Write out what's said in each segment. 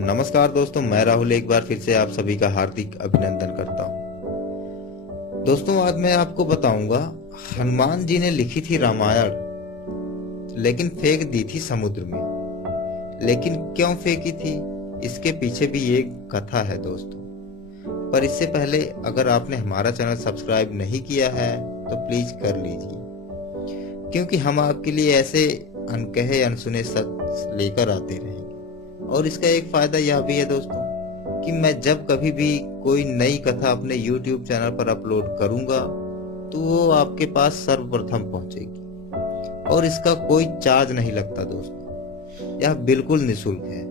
नमस्कार दोस्तों, मैं राहुल एक बार फिर से आप सभी का हार्दिक अभिनंदन करता हूँ। दोस्तों, आज मैं आपको बताऊंगा हनुमान जी ने लिखी थी रामायण, लेकिन फेंक दी थी समुद्र में। लेकिन क्यों फेंकी थी, इसके पीछे भी एक कथा है दोस्तों। पर इससे पहले अगर आपने हमारा चैनल सब्सक्राइब नहीं किया है तो प्लीज कर लीजिए, क्योंकि हम आपके लिए ऐसे अनकहे अनसुने सच लेकर आते रहेंगे। और इसका एक फायदा यह भी है दोस्तों कि मैं जब कभी भी कोई नई कथा अपने YouTube चैनल पर अपलोड करूंगा तो वो आपके पास सर्वप्रथम पहुंचेगी और इसका कोई चार्ज नहीं लगता दोस्तों। यह बिल्कुल निःशुल्क है,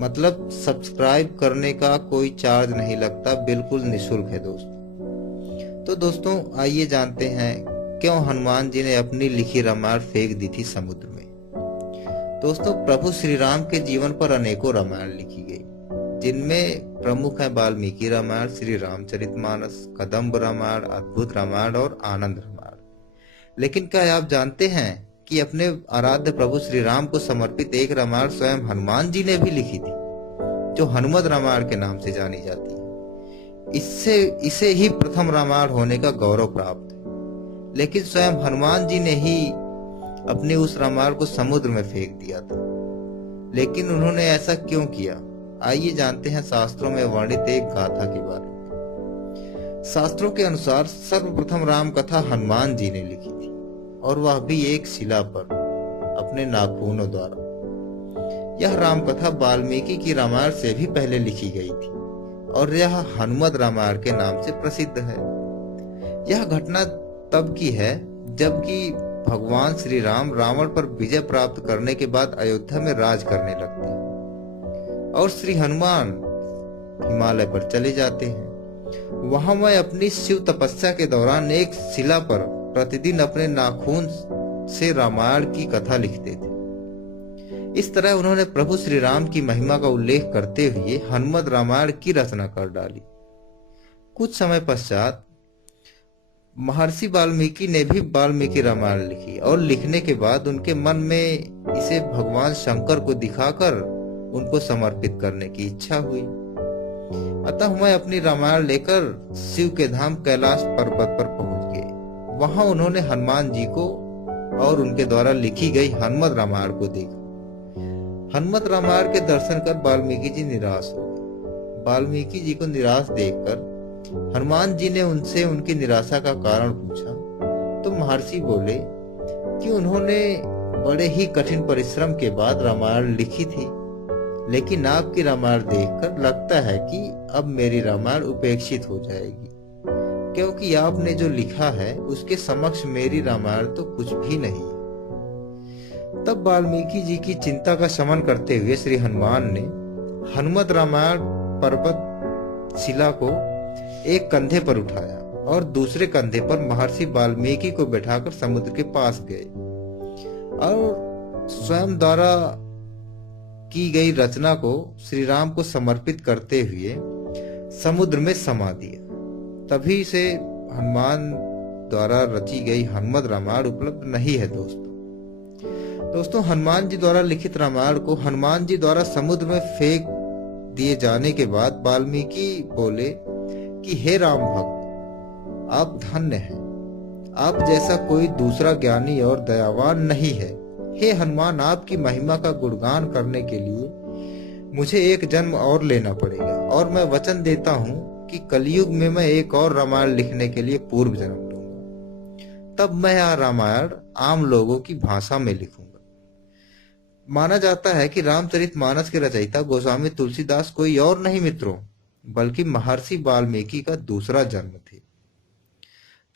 मतलब सब्सक्राइब करने का कोई चार्ज नहीं लगता, बिल्कुल निःशुल्क है दोस्तों। तो दोस्तों, आइए जानते हैं क्यों हनुमान जी ने अपनी लिखी रामायण फेंक दी थी समुद्र में। दोस्तों, प्रभु श्री राम के जीवन पर अनेकों रामायण लिखी गई, जिनमें प्रमुख है वाल्मीकि रामायण, श्री रामचरितमानस, कदम्ब रामायण, अद्भुत रामायण और आनंद रामायण। लेकिन क्या आप जानते हैं कि अपने आराध्य प्रभु श्री राम को समर्पित एक रामायण स्वयं हनुमान जी ने भी लिखी थी, जो हनुमत रामायण के नाम से जानी जाती है। इसे ही प्रथम रामायण होने का गौरव प्राप्त है। लेकिन स्वयं हनुमान जी ने ही अपने उस रामायण को समुद्र में फेंक दिया था। लेकिन उन्होंने ऐसा क्यों किया, आइए जानते हैं शास्त्रों में वर्णित एक गाथा के बारे में। शास्त्रों के अनुसार सर्वप्रथम राम कथा हनुमान जी ने लिखी थी, और वह भी एक शिला पर अपने नाखूनों द्वारा। यह राम कथा वाल्मीकि की रामायण से भी पहले लिखी गई थी और यह हनुमत रामायण के नाम से प्रसिद्ध है। यह घटना तब की है जबकि भगवान श्री राम रावण पर विजय प्राप्त करने के बाद अयोध्या में राज करने लगते हैं और श्री हनुमान हिमालय पर चले जाते हैं। वहां वह अपनी शिव तपस्या के दौरान एक शिला पर प्रतिदिन अपने नाखून से रामायण की कथा लिखते थे। इस तरह उन्होंने प्रभु श्री राम की महिमा का उल्लेख करते हुए हनुमत रामायण की रचना कर डाली। कुछ समय पश्चात महर्षि वाल्मीकि ने भी वाल्मीकि रामायण लिखी और लिखने के बाद उनके मन में इसे भगवान शंकर को दिखाकर उनको समर्पित करने की इच्छा हुई। अतः वह अपनी रामायण लेकर शिव के धाम कैलाश पर्वत पर पहुंच गए। वहां उन्होंने हनुमान जी को और उनके द्वारा लिखी गई हनुमत रामायण को देखा। हनुमत रामायण के दर्शन कर वाल्मीकि जी निराश हो गए। वाल्मीकि जी को निराश देखकर हनुमान जी ने उनसे उनकी निराशा का कारण पूछा तो महर्षि बोले कि उन्होंने बड़े ही कठिन परिश्रम के बाद रामायण लिखी थी, लेकिन आपकी रामायण देखकर लगता है कि अब मेरी रामायण उपेक्षित हो जाएगी, क्योंकि आपने जो लिखा है उसके समक्ष मेरी रामायण तो कुछ भी नहीं है। तब वाल्मीकि जी की चिंता का शमन करते हुए श्री हनुमान ने हनुमत रामायण पर्वत शिला को एक कंधे पर उठाया और दूसरे कंधे पर महर्षि वाल्मीकि को बैठाकर समुद्र के पास गए और स्वयं द्वारा की गई रचना को श्री राम को समर्पित करते हुए समुद्र में समा दिया। तभी से हनुमान द्वारा रची गई हनुमत रामायण उपलब्ध नहीं है दोस्तों। हनुमान जी द्वारा लिखित रामायण को हनुमान जी द्वारा समुद्र में फेंक दिए जाने के बाद वाल्मीकि बोले कि हे राम भक्त, आप धन्य हैं, आप जैसा कोई दूसरा ज्ञानी और दयावान नहीं है। हे हनुमान, आपकी महिमा का गुणगान करने के लिए मुझे एक जन्म और लेना पड़ेगा और मैं वचन देता हूँ कि कलयुग में मैं एक और रामायण लिखने के लिए पूर्व जन्म लूंगा। तब मैं यह रामायण आम लोगों की भाषा में लिखूंगा। माना जाता है कि रामचरितमानस के रचयिता गोस्वामी तुलसीदास कोई और नहीं मित्रों, बल्कि महर्षि वाल्मीकि का दूसरा जन्म थे।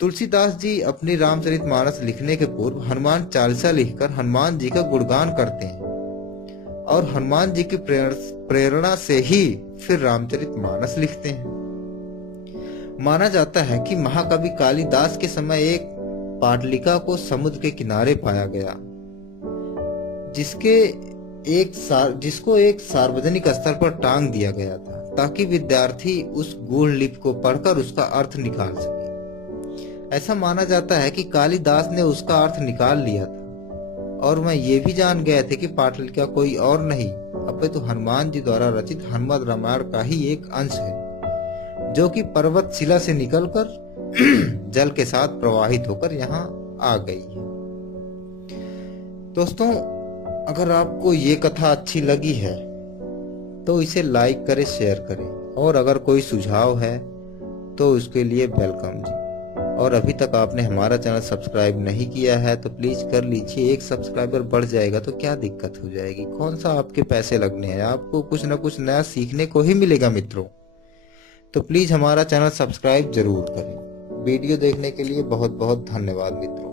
तुलसीदास जी अपनी रामचरितमानस लिखने के पूर्व हनुमान चालीसा लिखकर हनुमान जी का गुणगान करते हैं और हनुमान जी की प्रेरणा से ही फिर रामचरितमानस लिखते हैं। माना जाता है कि महाकवि कालिदास के समय एक पाटलिका को समुद्र के किनारे पाया गया, जिसको एक सार्वजनिक स्तर पर टांग दिया गया था ताकि विद्यार्थी उस गूढ़ लिपि को पढ़कर उसका अर्थ निकाल सके। ऐसा माना जाता है कि कालिदास ने उसका अर्थ निकाल लिया था और वह ये भी जान गए थे कि पाटलिका कोई और नहीं अबे तो हनुमान जी द्वारा रचित हनुमत रामायण का ही एक अंश है, जो कि पर्वत शिला से निकलकर जल के साथ प्रवाहित होकर यहाँ आ गई है। दोस्तों, अगर आपको ये कथा अच्छी लगी है तो इसे लाइक करें, शेयर करें, और अगर कोई सुझाव है तो उसके लिए वेलकम जी। और अभी तक आपने हमारा चैनल सब्सक्राइब नहीं किया है तो प्लीज कर लीजिए। एक सब्सक्राइबर बढ़ जाएगा तो क्या दिक्कत हो जाएगी, कौन सा आपके पैसे लगने हैं, आपको कुछ ना कुछ नया सीखने को ही मिलेगा मित्रों। तो प्लीज हमारा चैनल सब्सक्राइब जरूर करें। वीडियो देखने के लिए बहुत बहुत धन्यवाद मित्रों।